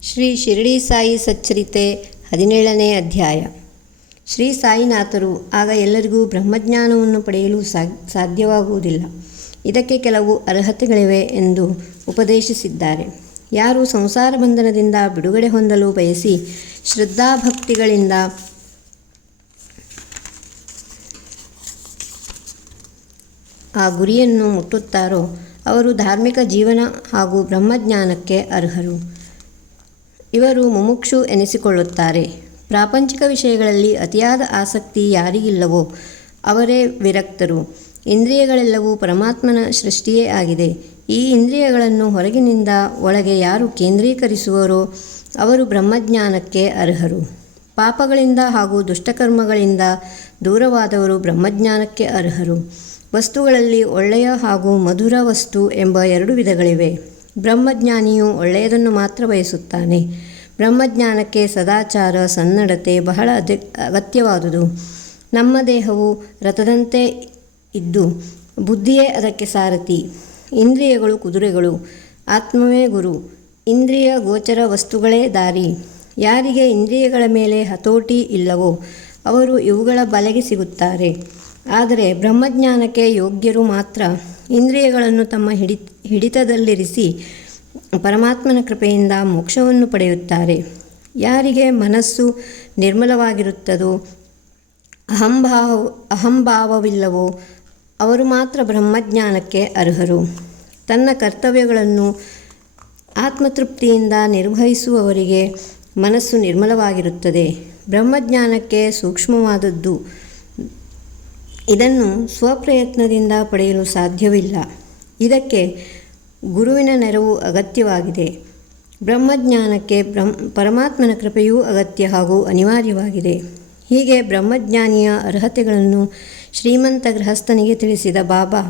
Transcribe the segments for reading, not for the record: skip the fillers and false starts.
ಶ್ರೀ ಶಿರಡಿ ಸಾಯಿ ಸಚ್ಚರಿತೆ 17ನೇ ಅಧ್ಯಾಯ. ಶ್ರೀ ಸಾಯಿನಾಥರು ಆಗ ಎಲ್ಲರಿಗೂ ಬ್ರಹ್ಮಜ್ಞಾನವನ್ನು ಪಡೆಯಲು ಸಾಧ್ಯವಾಗುವುದಿಲ್ಲ. ಇದಕ್ಕೆ ಕೆಲವು ಅರ್ಹತೆಗಳಿವೆ ಎಂದು ಉಪದೇಶಿಸಿದ್ದಾರೆ. ಯಾರು ಸಂಸಾರ ಬಂಧನದಿಂದ ಬಿಡುಗಡೆ ಹೊಂದಲು ಬಯಸಿ ಶ್ರದ್ಧಾಭಕ್ತಿಗಳಿಂದ ಆ ಗುರಿಯನ್ನು ಮುಟ್ಟುತ್ತಾರೋ ಅವರು ಧಾರ್ಮಿಕ ಜೀವನ ಹಾಗೂ ಬ್ರಹ್ಮಜ್ಞಾನಕ್ಕೆ ಅರ್ಹರು. ಇವರು ಮುಮುಕ್ಷು ಎನಿಸಿಕೊಳ್ಳುತ್ತಾರೆ. ಪ್ರಾಪಂಚಿಕ ವಿಷಯಗಳಲ್ಲಿ ಅತಿಯಾದ ಆಸಕ್ತಿ ಯಾರಿಗಿಲ್ಲವೋ ಅವರೇ ವಿರಕ್ತರು. ಇಂದ್ರಿಯಗಳೆಲ್ಲವೂ ಪರಮಾತ್ಮನ ಸೃಷ್ಟಿಯೇ ಆಗಿದೆ. ಈ ಇಂದ್ರಿಯಗಳನ್ನು ಹೊರಗಿನಿಂದ ಒಳಗೆ ಯಾರು ಕೇಂದ್ರೀಕರಿಸುವರೋ ಅವರು ಬ್ರಹ್ಮಜ್ಞಾನಕ್ಕೆ ಅರ್ಹರು. ಪಾಪಗಳಿಂದ ಹಾಗೂ ದುಷ್ಟಕರ್ಮಗಳಿಂದ ದೂರವಾದವರು ಬ್ರಹ್ಮಜ್ಞಾನಕ್ಕೆ ಅರ್ಹರು. ವಸ್ತುಗಳಲ್ಲಿ ಒಳ್ಳೆಯ ಹಾಗೂ ಮಧುರ ವಸ್ತು ಎಂಬ 2 ವಿಧಗಳಿವೆ. ಬ್ರಹ್ಮಜ್ಞಾನಿಯು ಒಳ್ಳೆಯದನ್ನು ಮಾತ್ರ ಬಯಸುತ್ತಾನೆ. ಬ್ರಹ್ಮಜ್ಞಾನಕ್ಕೆ ಸದಾಚಾರ, ಸನ್ನಡತೆ ಬಹಳ ಅಗತ್ಯವಾದುದು. ನಮ್ಮ ದೇಹವು ರಥದಂತೆ ಇದ್ದು ಬುದ್ಧಿಯೇ ಅದಕ್ಕೆ ಸಾರಥಿ. ಇಂದ್ರಿಯಗಳು ಕುದುರೆಗಳು, ಆತ್ಮವೇ ಗುರು. ಇಂದ್ರಿಯ ಗೋಚರ ವಸ್ತುಗಳೇ ದಾರಿ. ಯಾರಿಗೆ ಇಂದ್ರಿಯಗಳ ಮೇಲೆ ಹತೋಟಿ ಇಲ್ಲವೋ ಅವರು ಇವುಗಳ ಬಲೆಗೆ ಸಿಗುತ್ತಾರೆ. ಆದರೆ ಬ್ರಹ್ಮಜ್ಞಾನಕ್ಕೆ ಯೋಗ್ಯರು ಮಾತ್ರ ಇಂದ್ರಿಯಗಳನ್ನು ತಮ್ಮ ಹಿಡಿತದಲ್ಲಿರಿಸಿ ಪರಮಾತ್ಮನ ಕೃಪೆಯಿಂದ ಮೋಕ್ಷವನ್ನು ಪಡೆಯುತ್ತಾರೆ. ಯಾರಿಗೆ ಮನಸ್ಸು ನಿರ್ಮಲವಾಗಿರುತ್ತದೋ, ಅಹಂಭಾವವಿಲ್ಲವೋ ಅವರು ಮಾತ್ರ ಬ್ರಹ್ಮಜ್ಞಾನಕ್ಕೆ ಅರ್ಹರು. ತನ್ನ ಕರ್ತವ್ಯಗಳನ್ನು ಆತ್ಮತೃಪ್ತಿಯಿಂದ ನಿರ್ವಹಿಸುವವರಿಗೆ ಮನಸ್ಸು ನಿರ್ಮಲವಾಗಿರುತ್ತದೆ. ಬ್ರಹ್ಮಜ್ಞಾನಕ್ಕೆ ಸೂಕ್ಷ್ಮವಾದದ್ದು. ಇದನ್ನು ಸ್ವಪ್ರಯತ್ನದಿಂದ ಪಡೆಯಲು ಸಾಧ್ಯವಿಲ್ಲ. ಇದಕ್ಕೆ ಗುರುವಿನ ನೆರವು ಅಗತ್ಯವಾಗಿದೆ. ಬ್ರಹ್ಮಜ್ಞಾನಕ್ಕೆ ಪರಮಾತ್ಮನ ಕೃಪೆಯೂ ಅಗತ್ಯ ಹಾಗೂ ಅನಿವಾರ್ಯವಾಗಿದೆ. ಹೀಗೆ ಬ್ರಹ್ಮಜ್ಞಾನಿಯ ಅರ್ಹತೆಗಳನ್ನು ಶ್ರೀಮಂತ ಗೃಹಸ್ಥನಿಗೆ ತಿಳಿಸಿದ ಬಾಬಾ,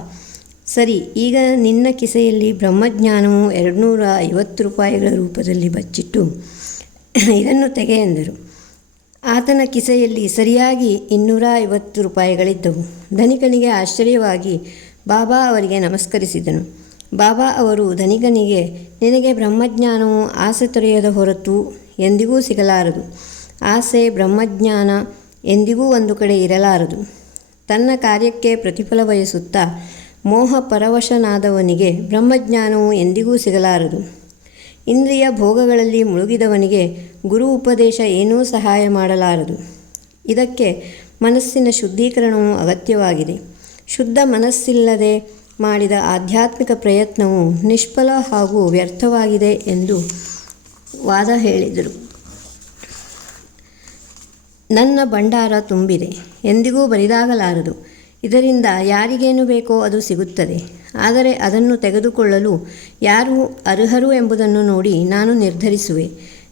ಸರಿ, ಈಗ ನಿನ್ನ ಕಿಸೆಯಲ್ಲಿ ಬ್ರಹ್ಮಜ್ಞಾನವು 250 ರೂಪಾಯಿಗಳ ರೂಪದಲ್ಲಿ ಬಚ್ಚಿಟ್ಟು ಇದನ್ನು ತೆಗೆ ಎಂದರು. ಆತನ ಕಿಸೆಯಲ್ಲಿ ಸರಿಯಾಗಿ 250 ರೂಪಾಯಿಗಳಿದ್ದವು. ಧನಿಕನಿಗೆ ಆಶ್ಚರ್ಯವಾಗಿ ಬಾಬಾ ಅವರಿಗೆ ನಮಸ್ಕರಿಸಿದನು. ಬಾಬಾ ಅವರು ಧನಿಕನಿಗೆ, ನಿನಗೆ ಬ್ರಹ್ಮಜ್ಞಾನವು ಆಸೆ ತೊರೆಯದ ಹೊರತು ಎಂದಿಗೂ ಸಿಗಲಾರದು. ಆಸೆ, ಬ್ರಹ್ಮಜ್ಞಾನ ಎಂದಿಗೂ ಒಂದು ಕಡೆ ಇರಲಾರದು. ತನ್ನ ಕಾರ್ಯಕ್ಕೆ ಪ್ರತಿಫಲ ಬಯಸುತ್ತಾ ಮೋಹ ಪರವಶನಾದವನಿಗೆ ಬ್ರಹ್ಮಜ್ಞಾನವು ಎಂದಿಗೂ ಸಿಗಲಾರದು. ಇಂದ್ರಿಯ ಭೋಗಗಳಲ್ಲಿ ಮುಳುಗಿದವನಿಗೆ ಗುರು ಉಪದೇಶ ಏನೂ ಸಹಾಯ ಮಾಡಲಾರದು. ಇದಕ್ಕೆ ಮನಸ್ಸಿನ ಶುದ್ಧೀಕರಣವು ಅಗತ್ಯವಾಗಿದೆ. ಶುದ್ಧ ಮನಸ್ಸಿಲ್ಲದೆ ಮಾಡಿದ ಆಧ್ಯಾತ್ಮಿಕ ಪ್ರಯತ್ನವು ನಿಷ್ಫಲ ಹಾಗೂ ವ್ಯರ್ಥವಾಗಿದೆ ಎಂದು ವಾದ ಹೇಳಿದರು. ನನ್ನ ಭಂಡಾರ ತುಂಬಿದೆ, ಎಂದಿಗೂ ಬರಿದಾಗಲಾರದು. ಇದರಿಂದ ಯಾರಿಗೇನು ಬೇಕೋ ಅದು ಸಿಗುತ್ತದೆ. ಆದರೆ ಅದನ್ನು ತೆಗೆದುಕೊಳ್ಳಲು ಯಾರು ಅರ್ಹರು ಎಂಬುದನ್ನು ನೋಡಿ ನಾನು ನಿರ್ಧರಿಸುವೆ.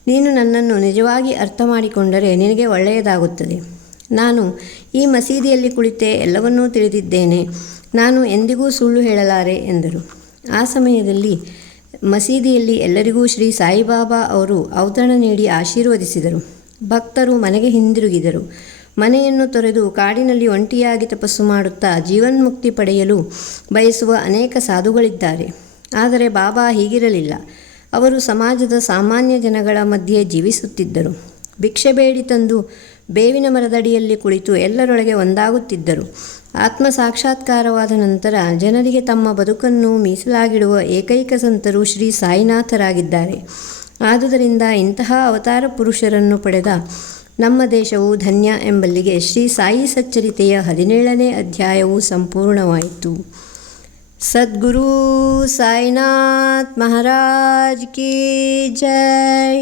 ನೀನು ನನ್ನನ್ನು ನಿಜವಾಗಿ ಅರ್ಥ ಮಾಡಿಕೊಂಡರೆ ನಿನಗೆ ಒಳ್ಳೆಯದಾಗುತ್ತದೆ. ನಾನು ಈ ಮಸೀದಿಯಲ್ಲಿ ಕುಳಿತೇ ಎಲ್ಲವನ್ನೂ ತಿಳಿದಿದ್ದೇನೆ. ನಾನು ಎಂದಿಗೂ ಸುಳ್ಳು ಹೇಳಲಾರೆ ಎಂದರು. ಆ ಸಮಯದಲ್ಲಿ ಮಸೀದಿಯಲ್ಲಿ ಎಲ್ಲರಿಗೂ ಶ್ರೀ ಸಾಯಿಬಾಬಾ ಅವರು ಔತಣ ನೀಡಿ ಆಶೀರ್ವದಿಸಿದರು. ಭಕ್ತರು ಮನೆಗೆ ಹಿಂದಿರುಗಿದರು. ಮನೆಯನ್ನು ತೊರೆದು ಕಾಡಿನಲ್ಲಿ ಒಂಟಿಯಾಗಿ ತಪಸ್ಸು ಮಾಡುತ್ತಾ ಜೀವನ್ಮುಕ್ತಿ ಪಡೆಯಲು ಬಯಸುವ ಅನೇಕ ಸಾಧುಗಳಿದ್ದಾರೆ. ಆದರೆ ಬಾಬಾ ಹೀಗಿರಲಿಲ್ಲ. ಅವರು ಸಮಾಜದ ಸಾಮಾನ್ಯ ಜನಗಳ ಮಧ್ಯೆ ಜೀವಿಸುತ್ತಿದ್ದರು. ಭಿಕ್ಷೆ ಬೇಡಿ ತಂದು ಬೇವಿನ ಮರದಡಿಯಲ್ಲಿ ಕುಳಿತು ಎಲ್ಲರೊಳಗೆ ಒಂದಾಗುತ್ತಿದ್ದರು. ಆತ್ಮ ಸಾಕ್ಷಾತ್ಕಾರವಾದ ನಂತರ ಜನರಿಗೆ ತಮ್ಮ ಬದುಕನ್ನು ಮೀಸಲಾಗಿಡುವ ಏಕೈಕ ಸಂತರು ಶ್ರೀ ಸಾಯಿನಾಥರಾಗಿದ್ದಾರೆ. ಆದುದರಿಂದ ಇಂತಹ ಅವತಾರ ಪುರುಷರನ್ನು ಪಡೆದ ನಮ್ಮ ದೇಶವು ಧನ್ಯ ಎಂಬಲ್ಲಿಗೆ ಶ್ರೀ ಸಾಯಿ ಸಚ್ಚರಿತೆಯ 17ನೇ ಅಧ್ಯಾಯವು ಸಂಪೂರ್ಣವಾಯಿತು. ಸದ್ಗುರು ಸಾಯಿನಾಥ್ ಮಹಾರಾಜ್ ಕಿ ಜೈ.